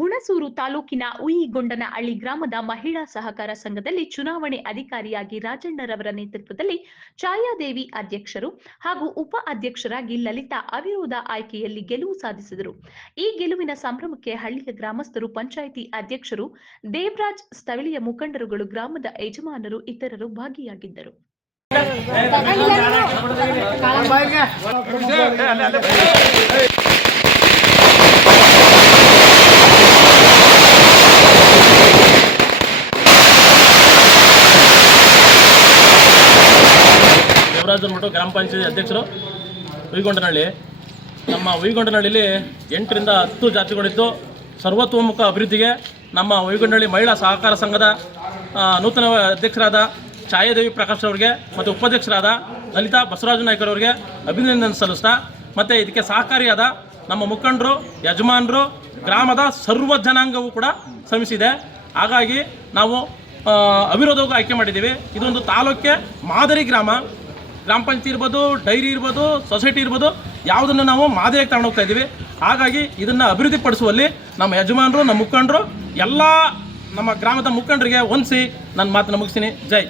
ಹುಣಸೂರು ತಾಲೂಕಿನ ಉಯಿಗೊಂಡನಹಳ್ಳಿ ಗ್ರಾಮದ ಮಹಿಳಾ ಸಹಕಾರ ಸಂಘದಲ್ಲಿ ಚುನಾವಣೆ ಅಧಿಕಾರಿಯಾಗಿ ರಾಜಣ್ಣರವರ ನೇತೃತ್ವದಲ್ಲಿ ಛಾಯಾದೇವಿ ಅಧ್ಯಕ್ಷರು ಹಾಗೂ ಉಪ ಅಧ್ಯಕ್ಷರಾಗಿ ಲಲಿತಾ ಅವಿರೋಧ ಆಯ್ಕೆಯಲ್ಲಿ ಗೆಲುವು ಸಾಧಿಸಿದರು. ಈ ಗೆಲುವಿನ ಸಂಭ್ರಮಕ್ಕೆ ಹಳ್ಳಿಯ ಗ್ರಾಮಸ್ಥರು, ಪಂಚಾಯಿತಿ ಅಧ್ಯಕ್ಷರು, ದೇವರಾಜ್, ಸ್ಥಳೀಯ ಮುಖಂಡರುಗಳು, ಗ್ರಾಮದ ಯಜಮಾನರು ಇತರರು ಭಾಗಿಯಾಗಿದ್ದರು. ದೇವರಾಜ್ ಅಂದ್ಬಿಟ್ಟು ಗ್ರಾಮ ಪಂಚಾಯತಿ ಅಧ್ಯಕ್ಷರು, ಉಯಿಗೊಂಡನಹಳ್ಳಿ. ನಮ್ಮ ಉಯಿಗೊಂಡನಹಳ್ಳಿಲಿ 8 ರಿಂದ 10 ಜಾತಿಗಳಿದ್ದು ಸರ್ವತೋಮುಖ ಅಭಿವೃದ್ಧಿಗೆ ನಮ್ಮ ಉಯಿಗೊಂಡನಹಳ್ಳಿ ಮಹಿಳಾ ಸಹಕಾರ ಸಂಘದ ನೂತನ ಅಧ್ಯಕ್ಷರಾದ ಛಾಯಾದೇವಿ ಪ್ರಕಾಶ್ ಅವರಿಗೆ ಮತ್ತು ಉಪಾಧ್ಯಕ್ಷರಾದ ಲಲಿತಾ ಬಸವರಾಜ ನಾಯ್ಕರವರಿಗೆ ಅಭಿನಂದನೆ ಸಲ್ಲಿಸ್ತಾ, ಮತ್ತು ಇದಕ್ಕೆ ಸಹಕಾರಿಯಾದ ನಮ್ಮ ಮುಖಂಡರು, ಯಜಮಾನರು, ಗ್ರಾಮದ ಸರ್ವ ಜನಾಂಗವೂ ಕೂಡ ಶ್ರಮಿಸಿದೆ. ಹಾಗಾಗಿ ನಾವು ಅವಿರೋಧವಾಗಿ ಆಯ್ಕೆ ಮಾಡಿದ್ದೀವಿ. ಇದೊಂದು ತಾಲೂಕಿಗೆ ಮಾದರಿ ಗ್ರಾಮ ಪಂಚಾಯತಿ ಇರ್ಬೋದು, ಡೈರಿ ಇರ್ಬೋದು, ಸೊಸೈಟಿ ಇರ್ಬೋದು, ಯಾವುದನ್ನು ನಾವು ಮಾದರಿಯಾಗಿ ತಗೊಂಡು ಹೋಗ್ತಾ ಇದ್ದೀವಿ. ಹಾಗಾಗಿ ಇದನ್ನು ಅಭಿವೃದ್ಧಿಪಡಿಸುವಲ್ಲಿ ನಮ್ಮ ಯಜಮಾನರು, ನಮ್ಮ ಮುಖಂಡರು, ಎಲ್ಲ ನಮ್ಮ ಗ್ರಾಮದ ಮುಖಂಡರಿಗೆ ಹೊಂದಿಸಿ ನನ್ನ ಮಾತನ್ನು ಮುಗಿಸ್ತೀನಿ. ಜೈ.